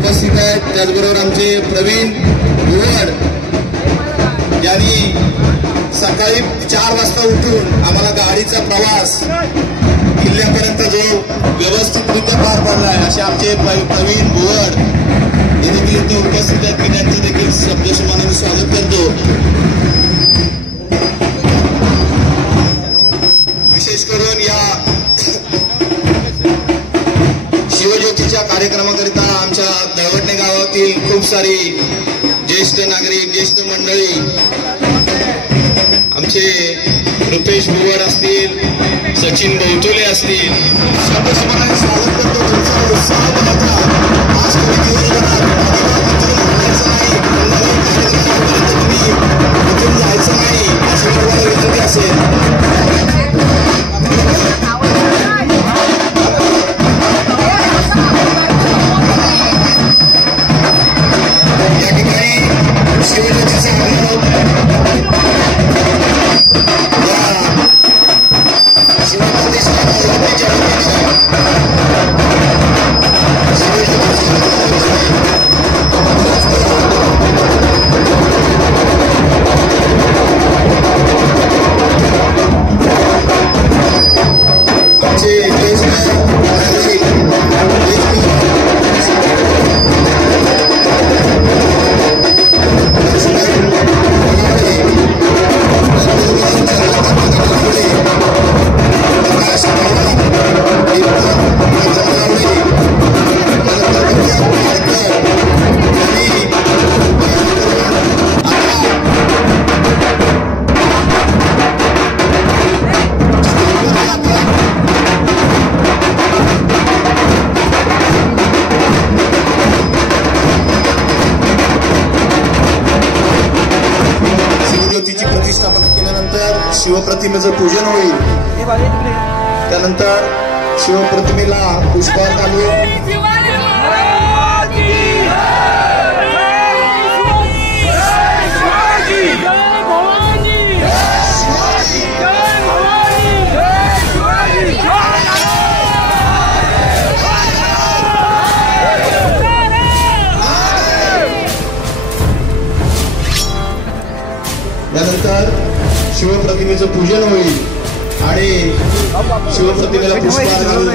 उपस्थित आहेत. त्याचबरोबर आमचे प्रवीण भुवड यांनी सकाळी 4 वाजता उठून आम्हाला गाडीचा प्रवास किल्ल्यापर्यंत जो व्यवस्थितरित्या पार पडलाय असे आमचे प्रवीण भुवड हे देखील इथे उपस्थित आहेत. मी त्यांचं देखील शब्दसमानाने स्वागत करतो. विशेष करून या शिवज्योतीच्या कार्यक्रमाकरिता आमच्या दळवटणे गावातील खूप सारी ज्येष्ठ नागरिक, ज्येष्ठ मंडळी, आमचे रुपेश भुवड असतील, सचिन बौतुले असतील, शब्दसमानाने स्वागत करतो. तुमचा उत्साह बघता आज तुम्ही इथून जायचं नाही अशी मला विनंती असेल. या ठिकाणी शिवज्योतीचा शिवप्रतिमेचं पूजन होईल. त्यानंतर शिवप्रतिमेला पुष्पहार घालून यानंतर शिवप्रतिमेचं पूजन होईल आणि शिवप्रतिमेला पुष्पहार घालून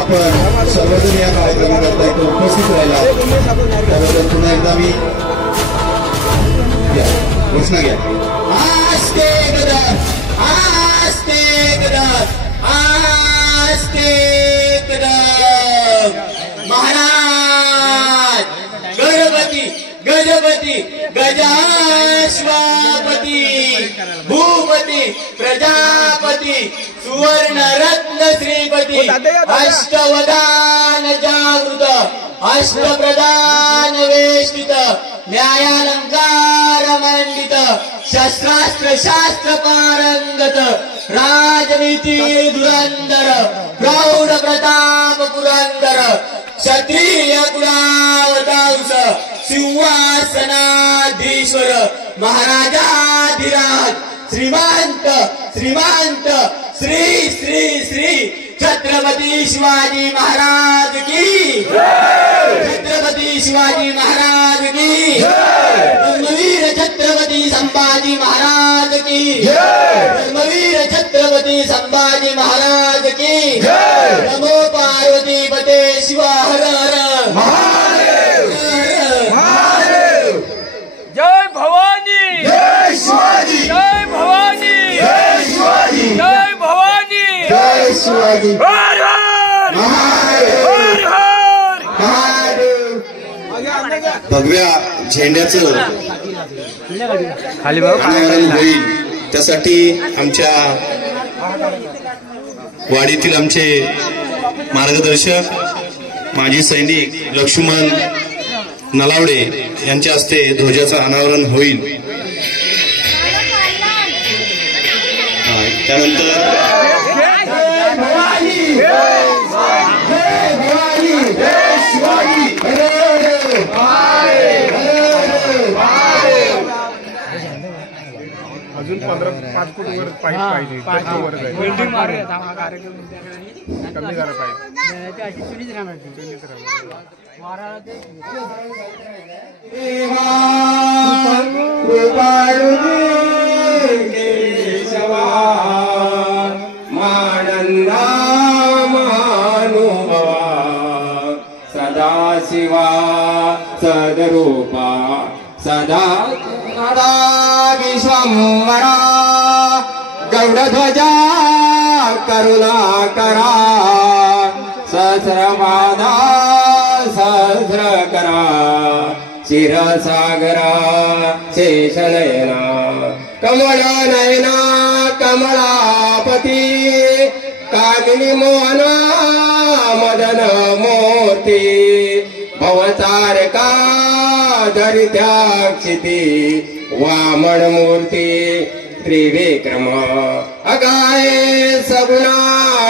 आपण सर्वजण या कार्यक्रमाकरता इथे उपस्थित राहिला त्याबद्दल पुन्हा एकदा मी घोषणा घ्या. आस्ते गदर आस्ते गदर आस्ते गदर महाराज गणपती गजपती गजाश्वापती भूपती प्रजापती सुवर्ण रत्न श्रीपती अष्टवदान जागृत अष्टप्रधान वेष्टित न्यायालंकार मंडित शस्त्रास्त्र शास्त्र पारंगत राजनीती धुरंधर प्रौढ प्रताप पुरंदर क्षत्रिय कुलावतांस सिंहासनाधीश्वर महाराजाधिराज श्रीमंत श्रीमंत श्री श्री श्री छत्रपती शिवाजी महाराज की छत्रपती शिवाजी महाराज की धर्मवीर छत्रपती संभाजी महाराज की धर्मवीर छत्रपती संभाजी महाराज की नमो पार्वती पते शिव हर हर महादेव जय भवानी जय शिवाजी जय भवानी जय शिवाजी जय भवानी जय शिवाजी हर हर महादेव हर हर महादेव भगव्या झेंड्याचं अनावरण होईल त्यासाठी आमच्या वाडीतील आमचे मार्गदर्शक माजी सैनिक लक्ष्मण नलावडे यांच्या हस्ते ध्वजाचं अनावरण होईल। त्यानंतर अजून 15-5 फूट वर पाईप पाहिजे वर जाईल कमी करा पाईप मानंदा महानुभवा सदा शिवा सदरूपा सदा विश्वंवरा गौडध्वजा करुणाकरा सहस्रपादा सहस्रकरा क्षीरसागरा शेषनयना कमलनयना कमलापती कामिनी मोहना मदन मूर्ती भवतारका धरित्याक्षिती वामन मूर्ती त्रिविक्रम अगाय सगुणा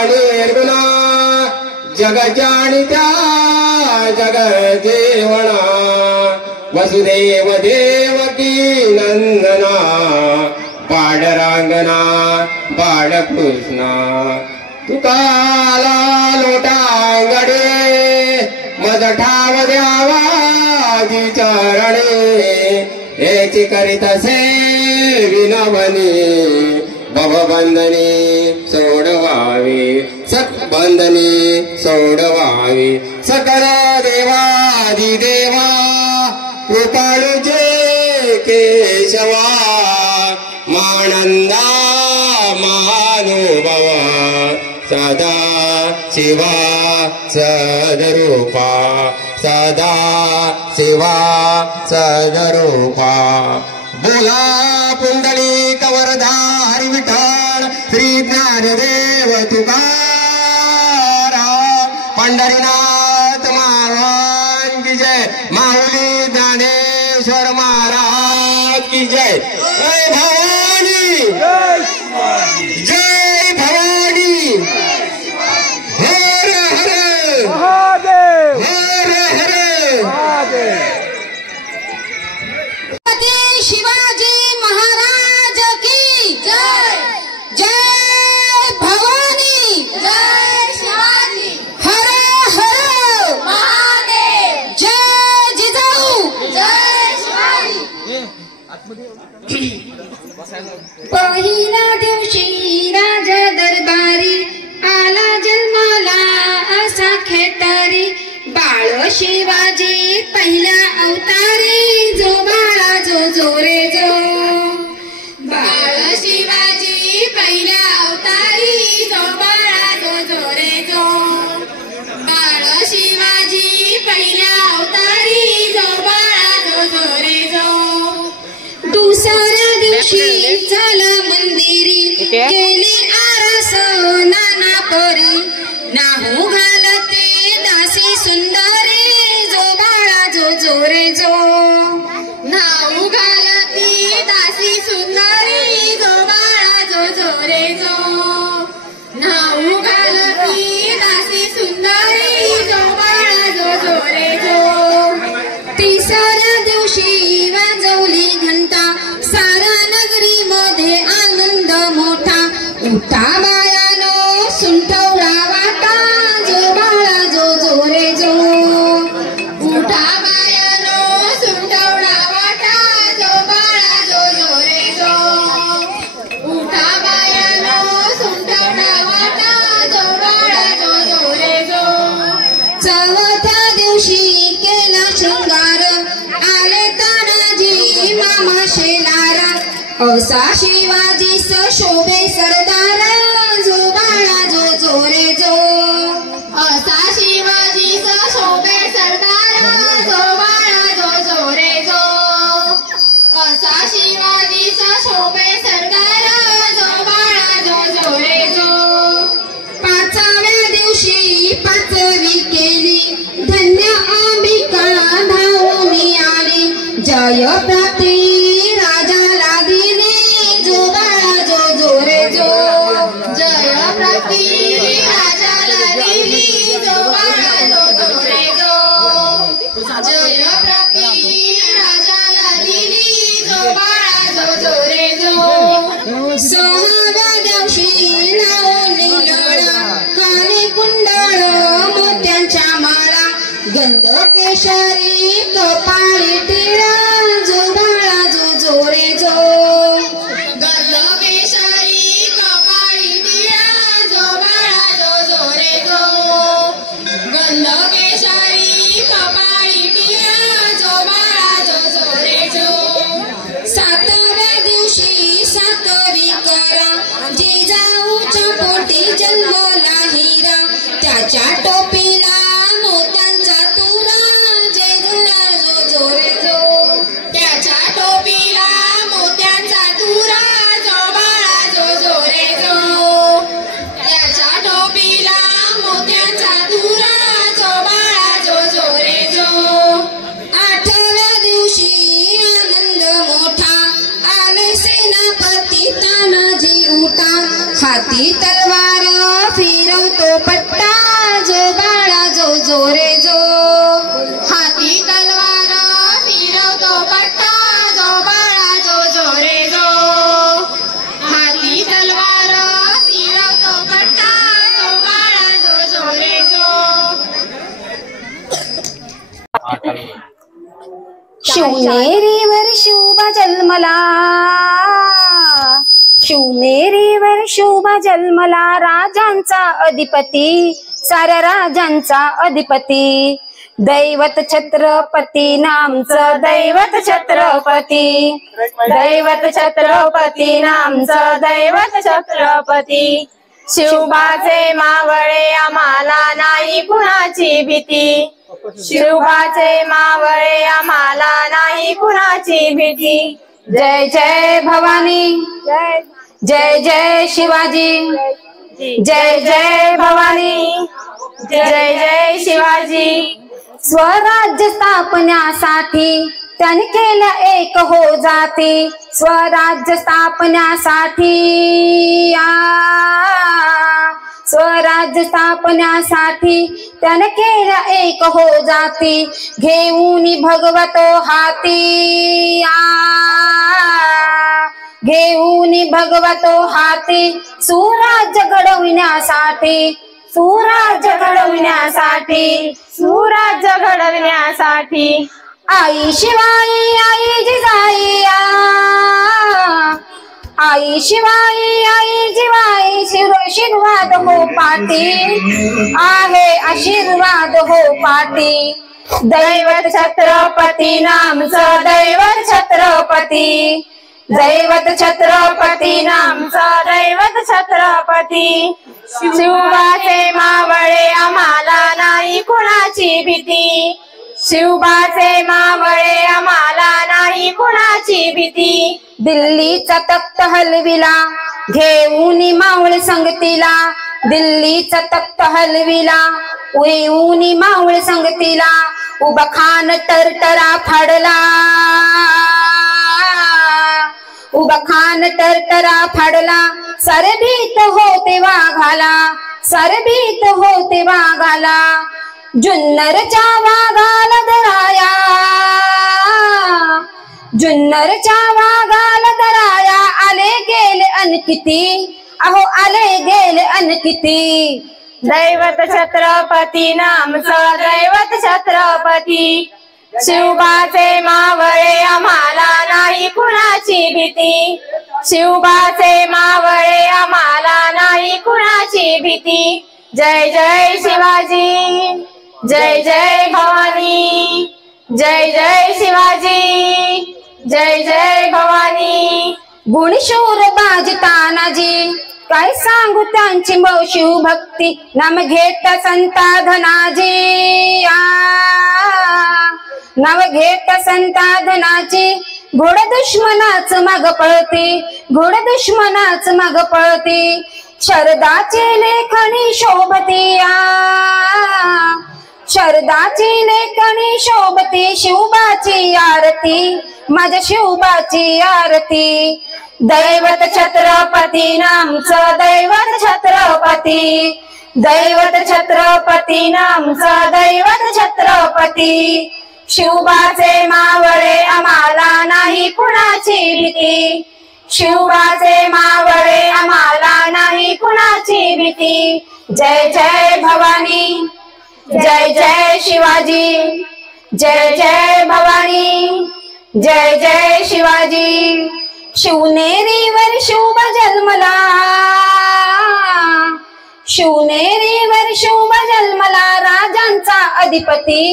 निर्गुणा जग जाणित्या जग जेवणा वसुदेव देवकी नंदना बाळरांगना बाळकृष्णा तुकाला लोटांगडे मज ठाव द्यावा चरणे हेची करीत असे विनवनी भवबंधनी सोडवावी सकबंधनी सोडवावी सकल देवादी देवा कृपाळू जे केशवा मानंदा महानुभव सदा शिवा सदरूपा सदा शिवा सदरूपा बोला पुंडलिक वरदारी विठ्ठल श्री ज्ञानदेव तुकाराम पंढरीनाथ महाराज की जय माऊली ज्ञानेश्वर महाराज की जय जय भवानी जय भवानी हर हर महादेव हर हर महादेव शिवाजी महाराज की जय जय भवानी जय शिवाजी हर हर महादेव जय जिजाऊ जय शिवाजी पहिल्या दिवशी राजा दरबारी आला जन्माला असा खेटारी बाळ शिवाजी पहिल्या अवतारी जो बाळा जो जो रे जो बाळ शिवाजी पहिल्या अवतारी जो बाळा जो जो रे जो बाळ शिवाजी पहिल्या अवतारी जो बाळा जो जो केली आरस नाना परी नाहू घालते दासी सुंदरी जो बाळा जो रे जो नाहू घालती दासी सुंदरी जो बाळा जो रे जो नाहू घालती दासी सुंदरी जो बाळा जो रे जो तिसऱ्या दिवशी वाजवली घंटा सारा नगरी मध्ये आनंद मोठा उठा बायानो सुंठवडा वाटा जो बाळा जो रे जो उठा बायानो सुंठवडा वाटा जो बाळा जो रे जो उठा बायानो सुंठवडा वाटा जो बाळा जो रे जो चौथ्या दिवशी केला शृंगार आले तानाजी मामा शेलारा औसा शिवाजी शोभे सरदार जो बाळा जो रे जो औसा शिवाजी शोभे सरदार जो बाळा जो रे जो औसा शिवाजी शोभे सरदार जो बाळा जो रे जो पाचव्या दिवशी पाचवी केली धन्य अंबिका धावून आली जय प्राप्ती राजाला दिली जो बाळा जो रे जो जय प्राप्ती राजाला दिली जो बाळा जो रे जो जय प्राप्ती राजाला दिली जो बाळा जो रे जो सहाव्या दिवशी लावून निळा काने कुंडळ मोत्यांच्या माळा गंध केशरी कपाळी टिळा जो बाळा जो रे जो गंध केशरी कपाळी टिळा जो बाळा जो रे जो गंध केशरी कपाळी टिळा जो बाळा जो रे जो सातव्या दिवशी सातवी करा जिजाऊच्या पोटी जन्मला हिरा त्याच्या टोपीला मोत्यांचा तुरा जय जय जो रे जो त्याच्या टोपीला मोत्यांचा तुरा जो बाळा जो रे जो त्याच्या टोपीला मोत्यांचा तुरा जो बाळा जो रे जो आठव्या दिवशी आनंद मोठा आले सेनापती तानाजी उठा हाती तलवार फिरवतो पट्टा जो बाळा जो रे जो हाती तलवार फिरवतो पट्टा जो बाळा जो रे जो हाती तलवार फिरवतो पट्टा जो बाळा जो रे जो शिवनेरीवर शुभ जन्मला शिवनेरीवर शुभ जन्मला राजांचा अधिपती साऱ्या राजांचा अधिपती दैवत छत्रपती नामचं दैवत छत्रपती दैवत छत्रपती नामचं दैवत छत्रपती शिवबाचे मावळे आम्हाला नाही कुणाची भीती शिवबाचे मावळे आम्हाला नाही कुणाची भीती जय जय भवानी जय जय जय शिवाजी जय जय भवानी जय जय शिवाजी स्वराज्य स्थापण्यासाठी त्याने केल्या एक हो जाती स्वराज्य स्थापण्यासाठी स्वराज्य स्थापण्यासाठी त्याने केल्या एक हो जाती घेऊन भगवतो हाती घेऊन भगवतो हाती सुराज्य घडविण्यासाठी सुराज्य घडविण्यासाठी सुराज्य घडविण्यासाठी आई शिवाई आई जिजाई आई शिवाई आई जिवाई आशीर्वाद हो पाटी आहे आशीर्वाद हो पाटी दैवत छत्रपती नामचं दैवत छत्रपती दैवत छत्रपती नामचं दैवत छत्रपती शिवबाचे मावळे आम्हाला नाही कुणाची भीती शिवबाचे मावळे आम्हाला नाही कुणाची भीती दिल्लीचा तख्त हलविला घेऊन मावळ संगतीला दिल्लीचा तख्त हलविला घेऊन मावळ संगतीला उभा खान टरटरा फाडला उभा खान टरटरा फाडला सरभीत होते वाघाला सरभीत होते वाघाला जुन्नरच्या वाघाला दराया जुन्नरच्या वाघाला दराया आले गेले अनकिती अहो आले गेले अनकिती दैवत छत्रपती नामचं दैवत छत्रपती शिवबाचे मावळे आम्हाला नाही कुणाची भीती शिवबाचे मावळे आम्हाला नाही कुणाची भीती जय जय शिवाजी जय जय भवानी जय जय शिवाजी जय जय भवानी गुणशूर बाजी तानाजी काय सांगू त्यांची शिव भक्ती नाम घेत संता धनाजी नाव घेत संता धनाची घोड दुश्मनाच माग पळती घोड दुश्मनाच माग पळती शरदाची लेखणी शोभती शरदाची लेखणी शोभती शिवबाची आरती माझ्या शिवबाची आरती दैवत छत्रपती नामचं दैवत छत्रपती दैवत छत्रपती नामचं दैवत छत्रपती शिवबाचे मावळे आम्हाला नाही कुणाची भीती शिवबाचे मावळे आम्हाला नाही कुणाची भीती जय जय भवानी जय जय शिवाजी जय जय भवानी जय जय शिवाजी शिवनेरीवर शुभ जन्मला शिवनेरीवर शुभ जन्मला राजांचा अधिपती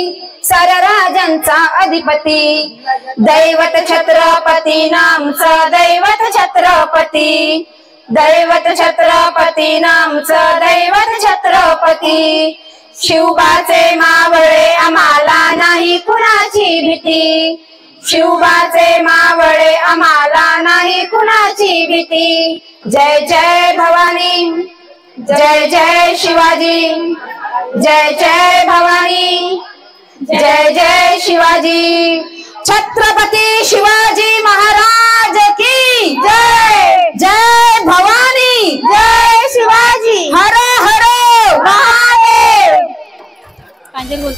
साऱ्या राजांचा अधिपती दैवत छत्रपती नामचं दैवत छत्रपती दैवत छत्रपती नामचं दैवत छत्रपती शिवबाचे मावळे आम्हाला नाही कुणाची भीती शिवबाचे मावळे आम्हाला नाही कुणाची भीती जय जय भवानी जय जय शिवाजी जय जय भवानी जय जय शिवाजी छत्रपती शिवाजी महाराज की जय जय भवानी जय शिवाजी हर हर महादेव.